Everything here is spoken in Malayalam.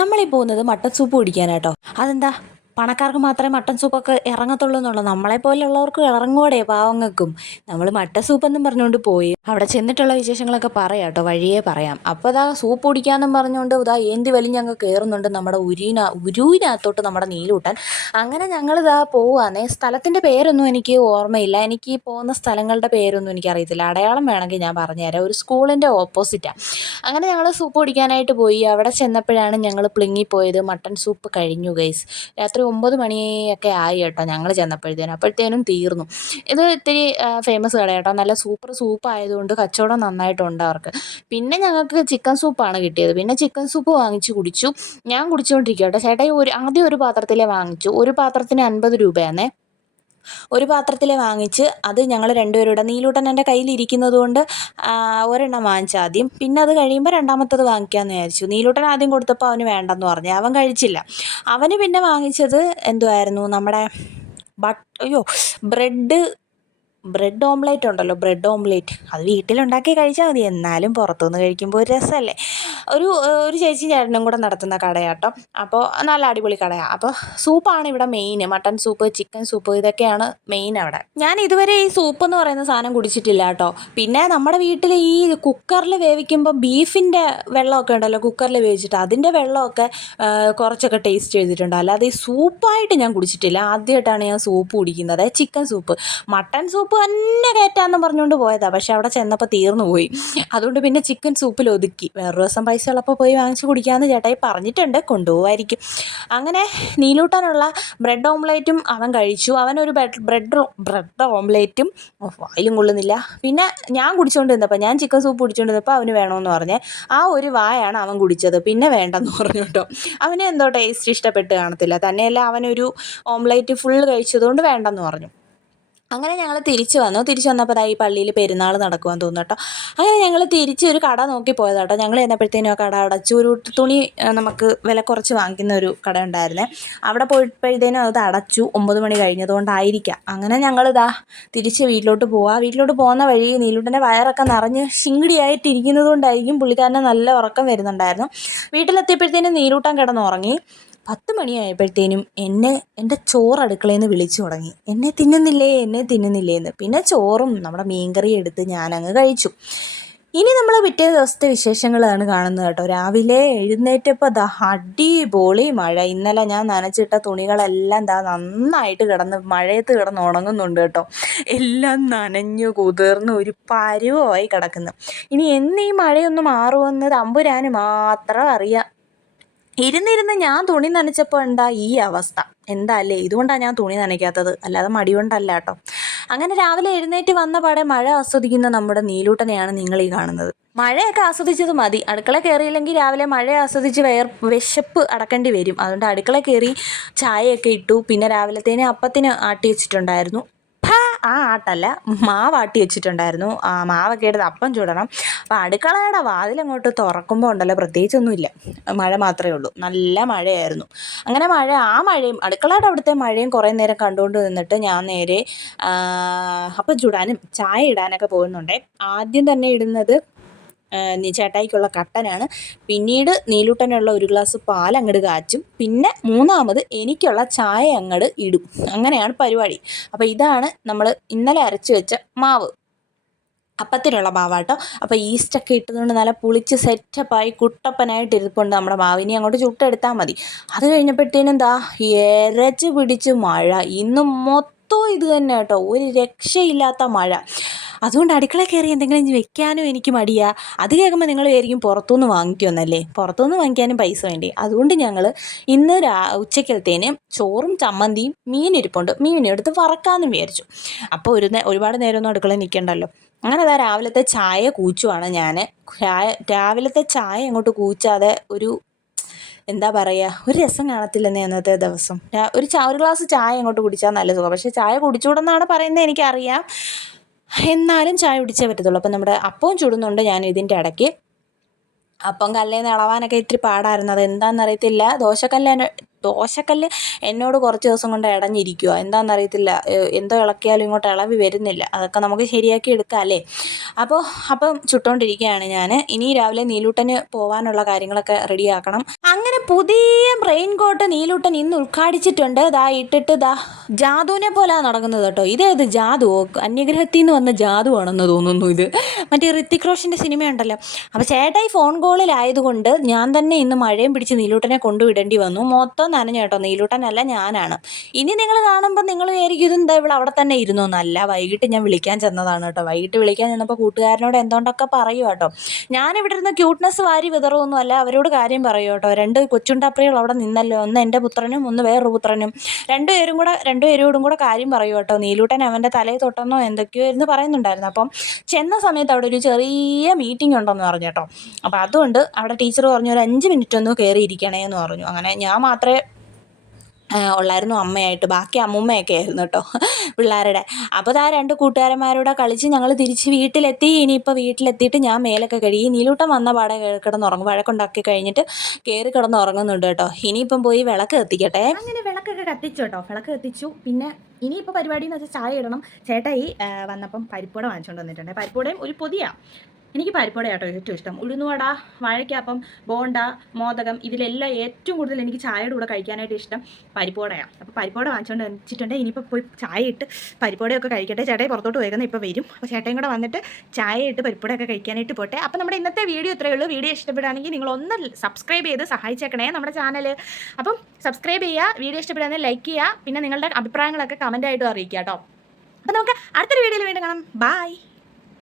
നമ്മളീ പോകുന്നത് മട്ടൻ സൂപ്പ് കുടിക്കാനാട്ടോ. അതെന്താ? പണക്കാർക്ക് മാത്രമേ മട്ടൻ സൂപ്പൊക്കെ ഇറങ്ങത്തുള്ളൂ എന്നുള്ളൂ. നമ്മളെ പോലെയുള്ളവർക്ക് ഇറങ്ങൂടെ പാവങ്ങൾക്കും. നമ്മൾ മട്ടൻ സൂപ്പെന്നും പറഞ്ഞുകൊണ്ട് പോയി. അവിടെ ചെന്നിട്ടുള്ള വിശേഷങ്ങളൊക്കെ പറയാം കേട്ടോ വഴിയേ പറയാം. അപ്പോൾ ഇതാ സൂപ്പ് കുടിക്കാമെന്നും പറഞ്ഞുകൊണ്ട് ഇതാ ഏന്തി വലിഞ്ഞങ്ങ് കയറുന്നുണ്ട് നമ്മുടെ ഉരീന ഉരൂരിനകത്തോട്ട് നമ്മുടെ നീലൂട്ടാൻ. അങ്ങനെ ഞങ്ങളിതാ പോവാന്നേ. സ്ഥലത്തിന്റെ പേരൊന്നും എനിക്ക് ഓർമ്മയില്ല. എനിക്ക് പോകുന്ന സ്ഥലങ്ങളുടെ പേരൊന്നും എനിക്കറിയത്തില്ല. അടയാളം വേണമെങ്കിൽ ഞാൻ പറഞ്ഞുതരാം. ഒരു സ്കൂളിന്റെ ഓപ്പോസിറ്റാണ് അങ്ങനെ ഞങ്ങൾ സൂപ്പ് കുടിക്കാനായിട്ട് പോയി. അവിടെ ചെന്നപ്പോഴാണ് ഞങ്ങൾ പ്ലിങ്ങിപ്പോയത്. മട്ടൺ സൂപ്പ് കഴിഞ്ഞു ഗൈസ്. രാത്രി ഒമ്പത് മണിയൊക്കെ ആയി കേട്ടോ ഞങ്ങൾ ചെന്നപ്പോഴത്തേനും. അപ്പോഴത്തേനും തീർന്നു. ഇത് ഇത്തിരി ഫേമസ് കട കേട്ടോ. നല്ല സൂപ്പർ സൂപ്പ് ആയതുകൊണ്ട് കച്ചവടം നന്നായിട്ടുണ്ട് അവർക്ക്. പിന്നെ ഞങ്ങൾക്ക് ചിക്കൻ സൂപ്പാണ് കിട്ടിയത്. പിന്നെ ചിക്കൻ സൂപ്പ് വാങ്ങിച്ച് കുടിച്ചു. ഞാൻ കുടിച്ചുകൊണ്ടിരിക്കുക കേട്ടോ. ചേട്ടായി ഒരു ആദ്യം ഒരു പാത്രത്തിലേ വാങ്ങിച്ചു. ഒരു പാത്രത്തിന് അൻപത് രൂപയാണേ ഒരു പാത്രത്തിലെ വാങ്ങിച്ച് അത് ഞങ്ങൾ രണ്ടുപേരുടെ നീലൂട്ടൻ എന്റെ കയ്യിലിരിക്കുന്നത് കൊണ്ട് ഒരെണ്ണം വാങ്ങിച്ച ആദ്യം. പിന്നെ അത് കഴിയുമ്പോൾ രണ്ടാമത്തത് വാങ്ങിക്കാമെന്ന് വിചാരിച്ചു. നീലൂട്ടൻ ആദ്യം കൊടുത്തപ്പോൾ അവന് വേണ്ടെന്ന് പറഞ്ഞു. അവൻ കഴിച്ചില്ല. അവന് പിന്നെ വാങ്ങിച്ചത് എന്തുമായിരുന്നു നമ്മുടെ ബട്ട് അയ്യോ ബ്രെഡ് ബ്രെഡ് ഓംലേറ്റ് ഉണ്ടല്ലോ ബ്രെഡ് ഓംലേറ്റ്. അത് വീട്ടിലുണ്ടാക്കി കഴിച്ചാൽ മതി. എന്നാലും പുറത്തുനിന്ന് കഴിക്കുമ്പോൾ ഒരു രസമല്ലേ ഒരു ഒരു ചേച്ചി ചേട്ടനും കൂടെ നടത്തുന്ന കടയാട്ടോ. അപ്പോൾ നല്ല അടിപൊളി കടയാണ് അപ്പോൾ സൂപ്പാണ് ഇവിടെ main mutton soup chicken soup ഇതൊക്കെയാണ് മെയിൻ അവിടെ. ഞാൻ ഇതുവരെ ഈ സൂപ്പ് എന്ന് പറയുന്ന സാധനം കുടിച്ചിട്ടില്ല കേട്ടോ. പിന്നെ നമ്മുടെ വീട്ടിൽ ഈ കുക്കറിൽ വേവിക്കുമ്പോൾ ബീഫിന്റെ വെള്ളമൊക്കെ ഉണ്ടല്ലോ കുക്കറിൽ വേവിച്ചിട്ട് അതിന്റെ വെള്ളമൊക്കെ കുറച്ചൊക്കെ ടേസ്റ്റ് ചെയ്തിട്ടുണ്ട്. അല്ലാതെ ഈ സൂപ്പായിട്ട് ഞാൻ കുടിച്ചിട്ടില്ല. ആദ്യമായിട്ടാണ് ഞാൻ സൂപ്പ് കുടിക്കുന്നത്. ചിക്കൻ സൂപ്പ് മട്ടൺ സൂപ്പ് തന്നെ കയറ്റാന്ന് പറഞ്ഞുകൊണ്ട് പോയതാണ് പക്ഷെ അവിടെ ചെന്നപ്പോൾ തീർന്നു പോയി. അതുകൊണ്ട് പിന്നെ ചിക്കൻ സൂപ്പിൽ ഒതുക്കി. വേറൊരു ദിവസം പൈസ ഉള്ളപ്പോൾ പോയി വാങ്ങിച്ച് കുടിക്കാമെന്ന് ചേട്ടായി പറഞ്ഞിട്ടുണ്ട്. കൊണ്ടുപോകുമായിരിക്കും അങ്ങനെ നീലൂട്ടാനുള്ള ബ്രെഡ് ഓംലേറ്റും അവൻ കഴിച്ചു. അവനൊരു ബ്രെഡ് ബ്രെഡ് ബ്രെഡ് ഓംലേറ്റും വായിലും കൊള്ളുന്നില്ല. പിന്നെ ഞാൻ കുടിച്ചുകൊണ്ട് നിന്നപ്പോൾ ഞാൻ ചിക്കൻ സൂപ്പ് കുടിച്ചുകൊണ്ട് നിന്നപ്പോൾ അവന് വേണമെന്ന് പറഞ്ഞ് ആ ഒരു വായാണ് അവൻ കുടിച്ചത്. പിന്നെ വേണ്ടെന്ന് പറഞ്ഞു കേട്ടോ. അവന് എന്തോ ടേസ്റ്റ് ഇഷ്ടപ്പെട്ട് കാണത്തില്ല. തന്നെയല്ല അവനൊരു ഓംലേറ്റ് ഫുൾ കഴിച്ചതുകൊണ്ട് വേണ്ടെന്ന് പറഞ്ഞു. അങ്ങനെ ഞങ്ങൾ തിരിച്ചു വന്നു. തിരിച്ചു വന്നപ്പോൾ ഈ പള്ളിയിൽ പെരുന്നാൾ നടക്കുമെന്ന് തോന്നുന്നു കേട്ടോ അങ്ങനെ ഞങ്ങൾ തിരിച്ച് ഒരു കട നോക്കി പോയത് കേട്ടോ ഞങ്ങൾ ചെന്നപ്പോഴത്തേനും കട അടച്ചു ഒരു തുണി നമുക്ക് വില കുറച്ച് വാങ്ങിക്കുന്ന ഒരു കട ഉണ്ടായിരുന്നേ. അവിടെ പോയപ്പോഴത്തേനും അത് അടച്ചു. ഒമ്പത് മണി കഴിഞ്ഞതുകൊണ്ടായിരിക്കാം. അങ്ങനെ ഞങ്ങളിതാ തിരിച്ച് വീട്ടിലോട്ട് പോവാ. വീട്ടിലോട്ട് പോകുന്ന വഴി നീലൂട്ടന്റെ വയറൊക്കെ നിറഞ്ഞ് ശിങ്കിടിയായിട്ടിരിക്കുന്നത് കൊണ്ടായിരിക്കും പുള്ളിക്കാരന് നല്ല ഉറക്കം വരുന്നുണ്ടായിരുന്നു. വീട്ടിലെത്തിയപ്പോഴത്തേനും നീലൂട്ടൻ കിടന്നുറങ്ങി. പത്ത് മണിയായപ്പോഴത്തേനും എന്നെ എന്റെ ചോറ് അടുക്കളയിൽ നിന്ന് വിളിച്ചു തുടങ്ങി. എന്നെ തിന്നുന്നില്ലേ? എന്നെ തിന്നുന്നില്ലേ? എന്ന്. പിന്നെ ചോറും നമ്മുടെ മീൻകറി എടുത്ത് ഞാനങ്ങ് കഴിച്ചു. ഇനി നമ്മൾ പിറ്റേ ദിവസത്തെ വിശേഷങ്ങളാണ് കാണുന്നത് കേട്ടോ. രാവിലെ എഴുന്നേറ്റപ്പോൾ ദാ അടിപൊളി മഴ. ഇന്നലെ ഞാൻ നനച്ചിട്ട തുണികളെല്ലാം ദാ നന്നായിട്ട് കിടന്ന് മഴയത്ത് കിടന്ന് ഉണങ്ങുന്നുണ്ട് കേട്ടോ. എല്ലാം നനഞ്ഞു കുതിർന്ന് ഒരു പരുവമായി കിടക്കുന്നു. ഇനി എന്നീ മഴയൊന്ന് മാറുമെന്ന് തമ്പുരാന് മാത്രം അറിയാം. ഇരുന്നിരുന്ന് ഞാൻ തുണി നനച്ചപ്പോൾ എന്താ ഈ അവസ്ഥ? എന്താ അല്ലേ ഇതുകൊണ്ടാണ് ഞാൻ തുണി നനയ്ക്കാത്തത്. അല്ലാതെ മടി കൊണ്ടല്ല കേട്ടോ. അങ്ങനെ രാവിലെ എഴുന്നേറ്റ് വന്ന പാടെ മഴ ആസ്വദിക്കുന്ന നമ്മുടെ നീലൂട്ടനെയാണ് നിങ്ങൾ ഈ കാണുന്നത്. മഴയൊക്കെ ആസ്വദിച്ചത് മതി. അടുക്കള കയറിയില്ലെങ്കിൽ രാവിലെ മഴ ആസ്വദിച്ച് വേർ വിശപ്പ് അടക്കേണ്ടി വരും. അതുകൊണ്ട് അടുക്കള കയറി ചായയൊക്കെ ഇട്ടു. പിന്നെ രാവിലത്തേന് അപ്പത്തിന് ആട്ടി വെച്ചിട്ടുണ്ടായിരുന്നു. ആ ആട്ടല്ല മാവ് ആട്ടി വെച്ചിട്ടുണ്ടായിരുന്നു മാവൊക്കെ എടുത്ത് അപ്പം ചുടണം. അപ്പോൾ അടുക്കളയുടെ വാതിലങ്ങോട്ട് തുറക്കുമ്പോൾ ഉണ്ടല്ലോ പ്രത്യേകിച്ചൊന്നുമില്ല. മഴ മാത്രമേ ഉള്ളൂ. നല്ല മഴയായിരുന്നു. അങ്ങനെ മഴ ആ മഴയും അടുക്കളയുടെ അവിടുത്തെ മഴയും കുറേ നേരം കണ്ടുകൊണ്ട് നിന്നിട്ട് ഞാൻ നേരെ അപ്പം ചുടാനും ചായ ഇടാനൊക്കെ പോകുന്നുണ്ടേ. ആദ്യം തന്നെ ഇടുന്നത് ചേട്ടായിക്കുള്ള കട്ടനാണ്. പിന്നീട് നീലൂട്ടനുള്ള ഒരു ഗ്ലാസ് പാൽ അങ്ങോട്ട് കാച്ചും. പിന്നെ മൂന്നാമത് എനിക്കുള്ള ചായ അങ്ങോട്ട് ഇടും. അങ്ങനെയാണ് പരിപാടി. അപ്പോൾ ഇതാണ് നമ്മൾ ഇന്നലെ അരച്ച് വെച്ച മാവ്. അപ്പത്തിനുള്ള മാവാട്ടോ. അപ്പോൾ ഈസ്റ്റൊക്കെ ഇട്ടതുകൊണ്ട് നല്ല പുളിച്ച് സെറ്റപ്പായി കുട്ടപ്പനായിട്ട് ഇരിപ്പുണ്ട് നമ്മുടെ മാവിനെ അങ്ങോട്ട് ചുട്ടെടുത്താൽ മതി. അത് കഴിഞ്ഞപ്പോഴത്തേനും എന്താ എരച്ച് പിടിച്ച് മഴ. ഇന്നും മൊത്തം ഇത് തന്നെ കേട്ടോ. ഒരു രക്ഷയില്ലാത്ത മഴ. അതുകൊണ്ട് അടുക്കള കയറി എന്തെങ്കിലും വെക്കാനും എനിക്ക് മടിയാ. അത് കേൾക്കുമ്പോൾ നിങ്ങൾ വിചാരിക്കും പുറത്തുനിന്ന് വാങ്ങിക്കുമെന്നല്ലേ? പുറത്തുനിന്ന് വാങ്ങിക്കാനും പൈസ വേണ്ടി? അതുകൊണ്ട് ഞങ്ങൾ ഇന്ന് രാ ഉച്ചക്കലത്തേന് ചോറും ചമ്മന്തിയും മീനിരിപ്പുണ്ട്. മീനെടുത്ത് വറക്കാമെന്ന് വിചാരിച്ചു. അപ്പോൾ ഒരു ഒരുപാട് നേരമൊന്നും അടുക്കള നിൽക്കണ്ടല്ലോ. അങ്ങനെ അതാ രാവിലത്തെ ചായ കൂച്ചുവാണ് ഞാൻ രാവിലത്തെ ചായ അങ്ങോട്ട് കൂച്ചാതെ ഒരു എന്താ പറയുക ഒരു രസം കാണത്തില്ലെന്നേ അന്നത്തെ ദിവസം. ഒരു ചാ ഒരു ഗ്ലാസ് ചായ അങ്ങോട്ട് കുടിച്ചാൽ നല്ല സുഖം. പക്ഷേ ചായ കുടിച്ചുകൂടെന്നാണ് പറയുന്നത് എനിക്കറിയാം. എന്നാലും ചായ കുടിച്ചേ പറ്റത്തുള്ളൂ. അപ്പം നമ്മുടെ അപ്പവും ചുടുന്നുണ്ട് ഞാൻ ഇതിന്റെ ഇടയ്ക്ക്. അപ്പം കല്ലേന്ന് ഇളവാനൊക്കെ ഇത്തിരി പാടായിരുന്നു. അത് എന്താണെന്ന് അറിയത്തില്ല ദോശക്കല്ലേന് ദോശക്കല്ല് എന്നോട് കുറച്ച് ദിവസം കൊണ്ട് ഇടഞ്ഞിരിക്കുക എന്താണെന്നറിയത്തില്ല എന്തോ ഇളക്കിയാലും ഇങ്ങോട്ട് ഇളവി വരുന്നില്ല. അതൊക്കെ നമുക്ക് ശരിയാക്കി എടുക്കാം അല്ലേ? അപ്പോൾ അപ്പം ചുട്ടുകൊണ്ടിരിക്കുകയാണ് ഞാൻ ഇനി രാവിലെ നീലൂട്ടന് പോകാനുള്ള കാര്യങ്ങളൊക്കെ റെഡിയാക്കണം അങ്ങനെ പുതിയ റെയിൻ കോട്ട് നീലൂട്ടൻ ഇന്ന് ഉദ്ഘാടിച്ചിട്ടുണ്ട്. ദാ ഇട്ടിട്ട് ദാ ജാതുവിനെ പോലെയാണ് നടക്കുന്നത് കേട്ടോ. ഇതേത് ജാതുവോ? അന്യഗ്രഹത്തിൽ നിന്ന് വന്ന ജാതുവാണെന്ന് തോന്നുന്നു ഇത്. മറ്റേ ഋത്തിക് റോഷന്റെ സിനിമയുണ്ടല്ലോ അപ്പോൾ ചേട്ടായി ഫോൺ കോളിലായതുകൊണ്ട് ഞാൻ തന്നെ ഇന്ന് മഴയും പിടിച്ച് നീലൂട്ടനെ കൊണ്ടുവിടേണ്ടി വന്നു. മൊത്തം നനഞ്ഞു കേട്ടോ. നീലൂട്ടനല്ല ഞാനാണ്. ഇനി നിങ്ങൾ കാണുമ്പോൾ നിങ്ങൾ വിചാരിക്കും ഇതെന്താ ഇവിടെ അവിടെ തന്നെ ഇരുന്നു എന്നല്ല വൈകിട്ട് ഞാൻ വിളിക്കാൻ ചെന്നതാണ് കേട്ടോ. വൈകിട്ട് വിളിക്കാൻ ചെന്നപ്പോൾ കൂട്ടുകാരനോട് എന്തുകൊണ്ടൊക്കെ പറയൂ കേട്ടോ. ഞാനിവിടെ ഇരുന്ന് ക്യൂട്ട്നെസ് വാരി വിതറുമൊന്നുമല്ല അവരോട് കാര്യം പറയൂ കേട്ടോ. രണ്ട് കൊച്ചുണ്ടപ്രികൾ അവിടെ നിന്നല്ലോ. ഒന്ന് എന്റെ പുത്രനും ഒന്ന് വേറൊരു പുത്രനും. രണ്ടുപേരും കൂടെ രണ്ടുപേരോടും കൂടെ കാര്യം പറയൂ കേട്ടോ. നീലൂട്ടൻ അവന്റെ തലയിൽ തൊട്ടെന്നോ എന്തൊക്കെയോ ഇരുന്ന് പറയുന്നുണ്ടായിരുന്നു. അപ്പം ചെന്ന സമയത്ത് അവിടെ ഒരു ചെറിയ മീറ്റിംഗ് ഉണ്ടെന്ന് പറഞ്ഞു കേട്ടോ. അപ്പോൾ അതുകൊണ്ട് അവിടെ ടീച്ചർ പറഞ്ഞു ഒരു അഞ്ച് മിനിറ്റ് ഒന്ന് കയറി ഇരിക്കണേ എന്ന് പറഞ്ഞു. അങ്ങനെ ഞാൻ മാത്രമേ ഉള്ളായിരുന്നു അമ്മയായിട്ട് ബാക്കി അമ്മൂമ്മയൊക്കെ ആയിരുന്നു കേട്ടോ പിള്ളേരുടെ. അപ്പോൾ ആ രണ്ട് കൂട്ടുകാരന്മാരോടെ കളിച്ച് ഞങ്ങൾ തിരിച്ച് വീട്ടിലെത്തി. ഇനിയിപ്പോൾ വീട്ടിലെത്തിയിട്ട് ഞാൻ മേലൊക്കെ കഴുകി നീലൂട്ടം വന്ന പാടെ കിടന്നുറങ്ങും. വഴക്കുണ്ടാക്കി കഴിഞ്ഞിട്ട് കയറി കിടന്നുറങ്ങുന്നുണ്ട് കേട്ടോ ഇനിയിപ്പം പോയി വിളക്ക് കത്തിക്കട്ടെ. അങ്ങനെ വിളക്കൊക്കെ കത്തിച്ചു കേട്ടോ വിളക്ക് കത്തിച്ചു. പിന്നെ ഇനിയിപ്പോൾ പരിപാടി എന്ന് വെച്ചാൽ ചായ ഇടണം. ചേട്ടായി വന്നപ്പം പരിപ്പൂട വാങ്ങിച്ചുകൊണ്ട് വന്നിട്ടുണ്ട്. പരിപ്പൂടയും ഒരു പൊതിയാണ് എനിക്ക് പരിപ്പുവട ആട്ടോ ഏറ്റവും ഇഷ്ടം. ഉഴുന്നുവട വാഴയ്ക്കാപ്പം ബോണ്ട മോദകം ഇതിലെല്ലാം ഏറ്റവും കൂടുതൽ എനിക്ക് ചായയുടെ കൂടെ കഴിക്കാനായിട്ട് ഇഷ്ടം പരിപ്പുവടയാണ് അപ്പോൾ പരിപ്പുവട വാങ്ങിച്ചുകൊണ്ട് വെച്ചിട്ടുണ്ട് ഇനിയിപ്പോൾ പോയി ചായ ഇട്ട് പരിപ്പുവടയൊക്കെ കഴിക്കട്ടെ. ചേട്ടായി പുറത്തോട്ട് പോയിരുന്ന ഇപ്പോൾ വരും. അപ്പോൾ ചേട്ടയും കൂടെ വന്നിട്ട് ചായ ഇട്ട് പരിപ്പുവടയൊക്കെ കഴിക്കാനായിട്ട് പോട്ടെ. അപ്പോൾ നമ്മുടെ ഇന്നത്തെ വീഡിയോ ഇത്രയേ ഉള്ളൂ. വീഡിയോ ഇഷ്ടപ്പെടുകയാണെങ്കിൽ നിങ്ങൾ ഒന്ന് സബ്സ്ക്രൈബ് ചെയ്ത് സഹായിച്ചേക്കണേ നമ്മുടെ ചാനൽ അപ്പം സബ്സ്ക്രൈബ് ചെയ്യുക വീഡിയോ ഇഷ്ടപ്പെടുകയാണെങ്കിൽ ലൈക്ക് ചെയ്യുക പിന്നെ നിങ്ങളുടെ അഭിപ്രായങ്ങളൊക്കെ കമന്റ് ആയിട്ടും അറിയിക്കുക കേട്ടോ. അപ്പോൾ നമുക്ക് അടുത്തൊരു വീഡിയോയിൽ വീണ്ടും കാണാം. ബൈ